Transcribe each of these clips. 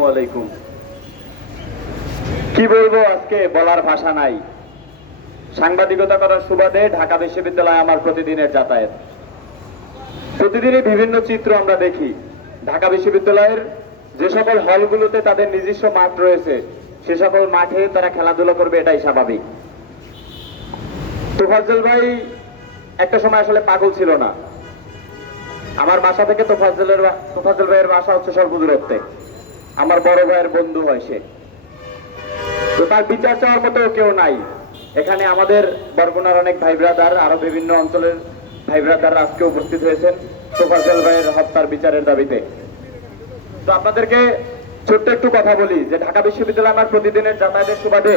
আসসালামু আলাইকুম। কি বলব, আজকে বলার ভাষা নাই। সাংবাদিকতা করার সুবাদে ঢাকা বিশ্ববিদ্যালয়ে আমার প্রতিদিনের যাতায়াত। প্রতিদিনই বিভিন্ন চিত্র আমরা দেখি। ঢাকা বিশ্ববিদ্যালয়ের যে সকল হলগুলোতে তাদের নিজস্ব মাঠ রয়েছে, সে সকল মাঠে তারা খেলাধুলা করবে, এটাই স্বাভাবিক। তোফাজ্জল ভাই, একটা সময় আসলে পাগল ছিল না। আমার বাসা থেকে তোফাজ্জলের তোফাজ্জল ভাইয়ের বাসা হচ্ছে স্বল্প দূরত্বে আমার বড় ভাইয়ের বন্ধু হয় সে। তো তার বিচার চাওয়ার মতো কেউ নাই। এখানে আমাদের বরগুনার অনেক ভাই ব্রাদার আরও বিভিন্ন অঞ্চলের ভাই ব্রাদার আজকে উপস্থিত হয়েছেন তোফাজ্জল ভাইয়ের হত্যার বিচারের দাবিতে। তো আপনাদেরকে ছোট্ট একটু কথা বলি যে ঢাকা বিশ্ববিদ্যালয় আমার প্রতিদিনের যাতায়াতের সুবাদে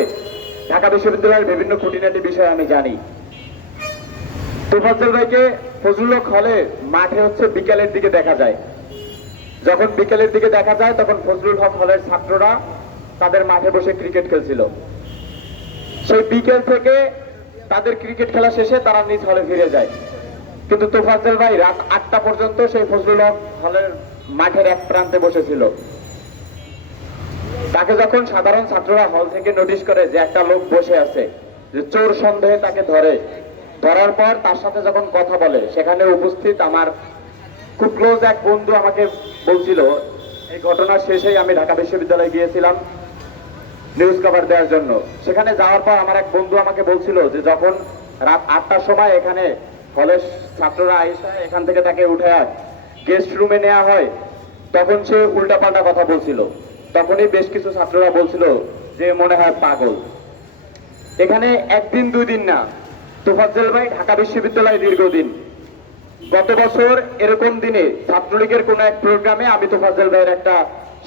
ঢাকা বিশ্ববিদ্যালয়ের বিভিন্ন খুঁটিনাটি বিষয় আমি জানি। তোফাজ্জল ভাইকে ফজলুল হলে মাঠে হচ্ছে বিকেলের দিকে দেখা যায়। যখন বিকেলের দিকে দেখা যায়, তখন ফজলুল হক হলের ছাত্ররা তাদের মাঠে বসে ক্রিকেট খেলছিল। সেই বিকেল থেকে তাদের ক্রিকেট খেলা শেষে তারা নিজ হলে ফিরে যায়। কিন্তু তোফাজ্জল ভাই, রাত আটটা পর্যন্ত সেই ফজলুল হক হলের মাঠের এক প্রান্তে বসেছিল। তাকে যখন সাধারণ ছাত্ররা হল থেকে নোটিশ করে যে একটা লোক বসে আছে, যে চোর সন্দেহে তাকে ধরে, ধরার পর তার সাথে যখন কথা বলে, সেখানে উপস্থিত আমার খুব ক্লোজ এক বন্ধু আমাকে বলছিল, এই ঘটনার শেষেই আমি ঢাকা বিশ্ববিদ্যালয়ে গিয়েছিলাম নিউজ কভার দেওয়ার জন্য। সেখানে যাওয়ার পর আমার এক বন্ধু আমাকে বলছিল যে, যখন রাত আটটার সময় এখানে কলেজ ছাত্ররা আইসা এখান থেকে তাকে উঠে গেস্ট রুমে নেওয়া হয়, তখন সে উল্টাপাল্টা কথা বলছিল। তখনই বেশ কিছু ছাত্ররা বলছিল যে, মনে হয় পাগল। এখানে একদিন দুই দিন না, তোফাজ্জল ভাই ঢাকা বিশ্ববিদ্যালয়ে দীর্ঘদিন গত বছর এরকম দিনে ছাত্রলীগের কোন এক প্রোগ্রামে আমি তোফাজ্জল ভাইয়ের একটা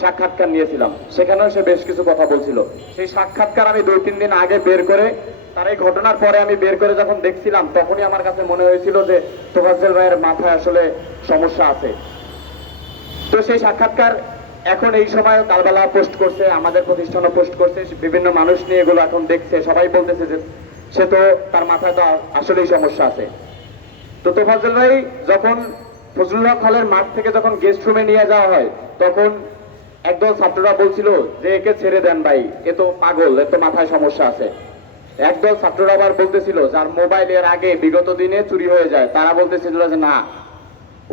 সাক্ষাৎকার নিয়েছিলাম। সেখানেও সে বেশ কিছু কথা বলছিল। সেই সাক্ষাৎকার আমি দুই, তিন দিন আগে বের করে, তার এই ঘটনার পরে আমি বের করে যখন দেখছিলাম, তখনই আমার কাছে মনে হয়েছিল যে তোফাজ্জল ভাইয়ের মাথায় আসলে সমস্যা আছে। তো সেই সাক্ষাৎকার এখন এই সময় কালবেলা পোস্ট করছে, আমাদের প্রতিষ্ঠানও পোস্ট করছে, বিভিন্ন মানুষ নিয়ে এগুলো এখন দেখছে, সবাই বলতেছে যে সে তো তার মাথায় তো আসলেই সমস্যা আছে। তো তোফাজ্জল ভাই, যখন ফজলুল হক হলের মাঠ থেকে যখন গেস্ট রুমে নিয়ে যাওয়া হয়, তখন একদল ছাত্ররা বলছিল যে, একে ছেড়ে দেন ভাই, এ তো পাগল এর তো মাথায় সমস্যা আছে। একদল ছাত্ররা আবার বলতেছিল, যার মোবাইল এর আগে বিগত দিনে চুরি হয়ে যায়। তারা বলতেছিল যে, না,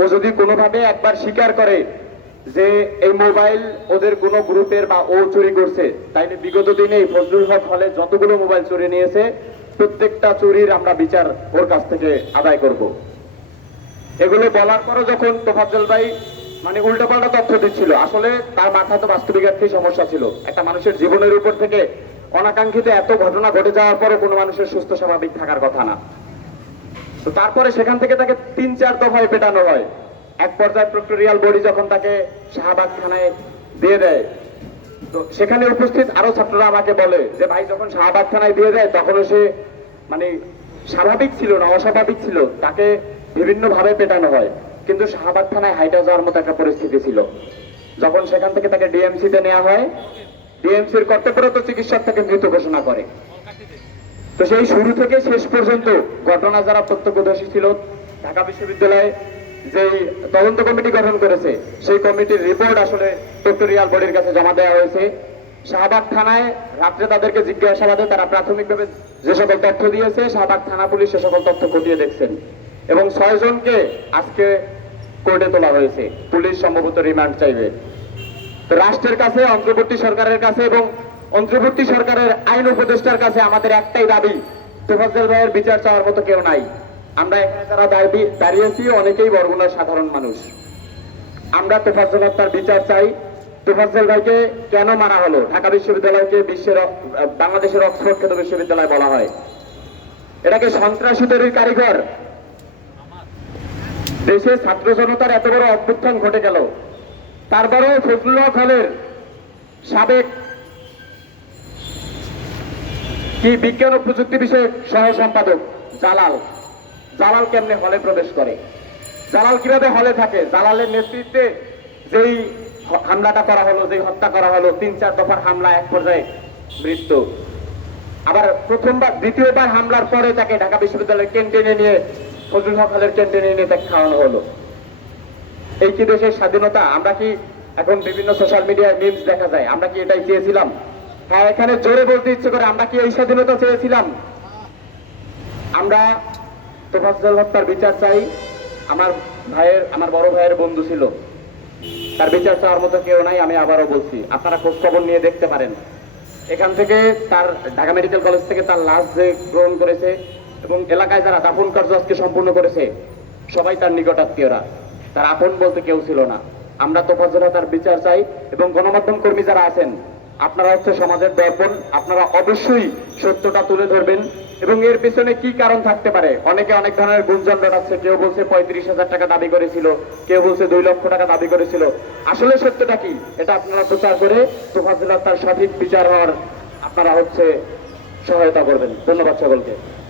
ও যদি কোনোভাবে একবার স্বীকার করে যে, এই মোবাইল ওদের কোনো গ্রুপের বা ও চুরি করছে, তাইলে বিগত দিনে ফজলুল হক হলে যতগুলো মোবাইল চুরি নিয়েছে প্রত্যেকটা চুরির আমরা বিচার ওর কাছ থেকে আদায় করব। এগুলো বলার পরও যখন তোফাজ্জল ভাই মানে উল্টোপাল্টা তথ্য দিচ্ছিল, আসলে তার মাথায় তো বাস্তবিক একটি সমস্যা ছিল। একটা মানুষের জীবনের উপর থেকে অনাকাঙ্ক্ষিত এত ঘটনা ঘটে যাওয়ার পরও কোনো মানুষের সুস্থ স্বাভাবিক থাকার কথা না। তো তারপরে সেখান থেকে তাকে তিন চার দফায় পেটানো হয়। এক পর্যায়ে প্রক্টোরিয়াল বডি যখন তাকে শাহবাগ থানায় দিয়ে দেয় সেখানে উপস্থিত আরও ছাত্ররা আমাকে বলে যে, ভাই, যখন শাহবাগ থানায় দিয়ে দেয় তখনও সে মানে স্বাভাবিক ছিল না, অস্বাভাবিক ছিল। তাকে বিভিন্ন ভাবে পেটানো হয়। কিন্তু শাহবাগ থানায় হাইটা যাওয়ার মতো একটা পরিস্থিতি ছিল। যখন সেখান থেকে তাকে ডিএমসি তে নেওয়া হয়, ডিএমসির কর্তব্যরত চিকিৎসক তাকে মৃত ঘোষণা করে। তো সেই শুরু থেকে শেষ পর্যন্ত ঘটনা যারা প্রত্যক্ষদর্শী ছিল, ঢাকা বিশ্ববিদ্যালয়ে যেই তদন্ত কমিটি গঠন করেছে, সেই কমিটির রিপোর্ট আসলে ডক্টরিয়াল বডির কাছে জমা দেওয়া হয়েছে। শাহবাগ থানায় রাত্রে তাদেরকে জিজ্ঞাসাবাদে তারা প্রাথমিকভাবে যে সকল তথ্য দিয়েছে, শাহবাগ থানা পুলিশ সে সকল তথ্য খতিয়ে দেখছেন। এবং ছয় জনকে আজকে কোর্টে তোলা হয়েছে। পুলিশ সম্ভবত রিমান্ড চাইবে। রাষ্ট্রের কাছে অন্তর্বর্তী সরকারের কাছে এবং অন্তর্বর্তী সরকারের আইন উপদেষ্টার কাছে আমাদের একটাই দাবি, তোফাজ্জল ভাইয়ের বিচার চাওয়ার মতো কেউ নাই। আমরা এখানে যারা দাঁড়িয়েছি, অনেকেই বরগুনার সাধারণ মানুষ। আমরা তোফাজ্জল হত্যার বিচার চাই। তোফাজ্জল ভাইকে কেন মারা হলো? ঢাকা বিশ্ববিদ্যালয়কে বিশ্বের বাংলাদেশের অক্সফোর্ড খ্যাত বিশ্ববিদ্যালয় বলা হয়। এটাকে সন্ত্রাসী তৈরির কারিগর? দেশের ছাত্র জনতার এত বড় অভ্যুত্থান ঘটে গেল। তারপরেও ফজলুল হক হলের সাবেক কি বিজ্ঞান ও প্রযুক্তি বিষয়ক সহ সম্পাদক জালাল। জালাল কেমনে হলে প্রবেশ করে? জালাল কীভাবে হলে থাকে? জালালের নেতৃত্বে যেই হামলাটা করা হলো, যেই হত্যা করা হলো, তিন চার দফার হামলা, এক পর্যায়ে মৃত্যু। আবার প্রথমবার, দ্বিতীয়বার হামলার পরে তাকে ঢাকা বিশ্ববিদ্যালয়ের ক্যান্টিনে নিয়ে, ফজলুল হক হলের ক্যান্টিনে নিয়ে তাকে খাওয়ানো হলো। এই কি দেশের স্বাধীনতা? আমরা কি এখন বিভিন্ন সোশ্যাল মিডিয়ায় মিমস দেখা যায়? আমরা কি এটাই চেয়েছিলাম? হ্যাঁ এখানে জোরে বলতে ইচ্ছে করে আমরা কি এই স্বাধীনতা চেয়েছিলাম? আমরা তোফাজ্জল হত্যার বিচার চাই। আমার ভাইয়ের, আমার বড় ভাইয়ের বন্ধু ছিল। তার বিচার চাওয়ার মতো কেউ নাই, আমি আবারও বলছি। আপনারা খোঁজ খবর নিয়ে দেখতে পারেন। এখান থেকে তার ঢাকা মেডিকেল কলেজ থেকে তার লাশ যে গ্রহণ করেছে এবং এলাকায় যারা দাফন কার্য আজকে সম্পূর্ণ করেছে, সবাই তার নিকট আত্মীয়রা তার আপন বলতে কেউ ছিল না। আমরা তোফাজ্জল তার বিচার চাই এবং গণমাধ্যম কর্মী যারা আছেন, আপনারা হচ্ছে সমাজের দর্পণ। আপনারা অবশ্যই সত্যটা তুলে ধরবেন। এবং এর পেছনে কি কারণ থাকতে পারে? অনেকে অনেক ধরনের গুঞ্জন বেড়াচ্ছে কেউ বলছে পঁয়ত্রিশ হাজার টাকা দাবি করেছিল। কেউ বলছে দুই লক্ষ টাকা দাবি করেছিল। আসলে সত্যটা কি? এটা আপনারা প্রচার করে তোফাজুল্লাহ তার সঠিক বিচার হওয়ার আপনারা হচ্ছে সহায়তা করবেন। ধন্যবাদ সকলকে।